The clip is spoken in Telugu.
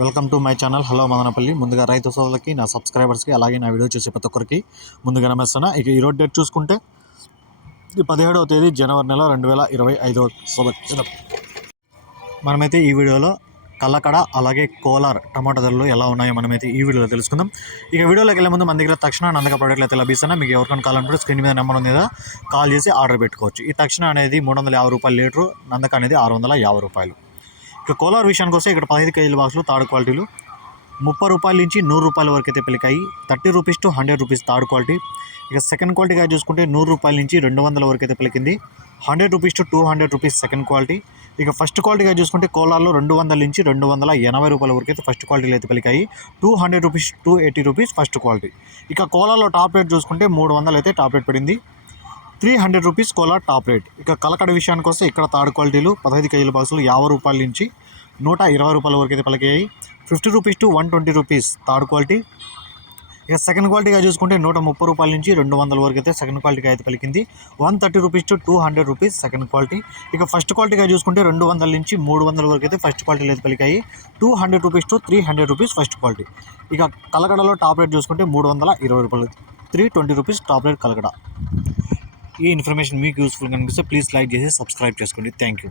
Welcome to my channel. Hello Madanapalle. ముందుగా రైతు సోదరులకి నా సబ్స్క్రైబర్స్కి అలాగే నా వీడియో చూసే ప్రతి ఒక్కరికి ముందుగా నమస్తున్నా ఇక ఈరోజు డేట్ చూసుకుంటే పదిహేడవ తేదీ జనవరి నెల రెండు వేల ఇరవై ఐదవ సంవత్సరం మనమైతే ఈ వీడియోలో కల్లకడ అలాగే కోలార్ టమాటా ధరలు ఎలా ఉన్నాయో మనమైతే ఈ వీడియోలో తెలుసుకుందాం. ఇక వీడియోలోకి వెళ్ళే ముందు మన దగ్గర తక్షణ నందక ప్రోడక్ట్లు అయితే లభిస్తున్నా మీకు ఎవరికైనా కావాలనుకుంటే స్క్రీన్ మీద నెంబర్ ఉంది కదా కాల్ చేసి ఆర్డర్ పెట్టుకోవచ్చు. ఈ తక్షణ అనేది మూడు వందల యాభై రూపాయలు లీటరు నందక అనేది ఆరు వందల యాభై రూపాయలు. ఇక కోలార్ విషయానికి వస్తే ఇక్కడ పదహైదు కేజీల బాక్సులు థర్డ్ క్వాలిటీలు. ముప్పై రూపాయల నుంచి నూరు రూపాయల వరకు అయితే పిలికాయి thirty rupees to hundred rupees third quality. ఇక సెకండ్ క్వాలిటీగా చూసుకుంటే నూరు రూపాయల నుంచి రెండు వందల వరకు అయితే పిలికింది hundred rupees to two hundred rupees second quality. ఇక ఫస్ట్ క్వాలిటీగా చూసుకుంటే కోలార్లో రెండు వందల నుంచి రెండు వందల ఎనభై రూపాయల వరకు అయితే ఫస్ట్ క్వాలిటీలో అయితే పలికాయి two hundred rupees two eighty rupees first quality. ఇక కోలార్లో టాప్ రేట్ చూసుకుంటే మూడు వందలు అయితే టాప్ రేట్ పడింది. Three hundred rupees Kolar top rate. ఇక కలకడ విషయానికి వస్తే ఇక్కడ థర్డ్ క్వాలిటీలు పదహైదు కేజీల బాక్సులు యాభై రూపాయల నుంచి నూట ఇరవై రూపాయల వరకు అయితే పలికాయి. Fifty rupees to one twenty rupees third quality. ఇక సెకండ్ క్వాలిటీగా చూసుకుంటే నూట ముప్పై రూపాయల నుంచి రెండు వందల వరకు అయితే సెకండ్ క్వాలిటీగా అయితే పలికింది. One thirty rupees to two hundred rupees second quality. ఇక ఫస్ట్ క్వాలిటీగా చూసుకుంటే రెండు వందల నుంచి మూడు వందల వరకు అయితే ఫస్ట్ క్వాలిటీలో అయితే పలికాయి. Two hundred rupees to three hundred rupees first quality. ఇక కలకడలో టాప్ రేట్ చూసుకుంటే మూడు వందల ఇరవై రూపాయలు. Three twenty rupees top rate Kalakada. ఈ ఇన్ఫర్మేషన్ మీకు యూస్ఫుల్ కనిపిస్తే ప్లీజ్ లైక్ చేసి సబ్స్క్రైబ్ చేసుకోండి. Thank you.